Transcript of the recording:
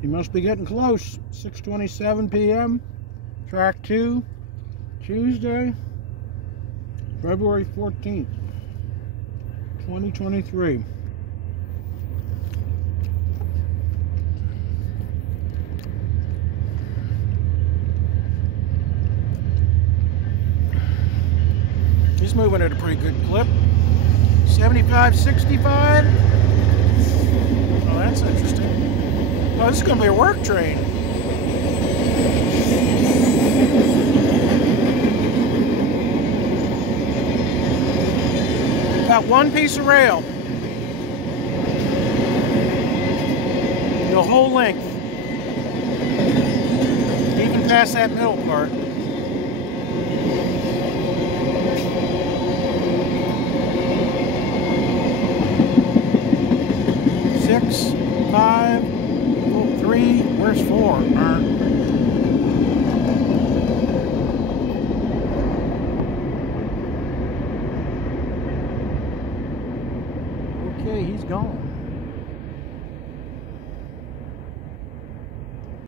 He must be getting close. 6:27 p.m. Track 2, Tuesday, February 14th, 2023. He's moving at a pretty good clip. 75, 65. Oh, that's interesting. Oh, this is going to be a work train. Got one piece of rail. The whole length. Even past that middle part. Six, 5, 3, where's 4? Okay, he's gone.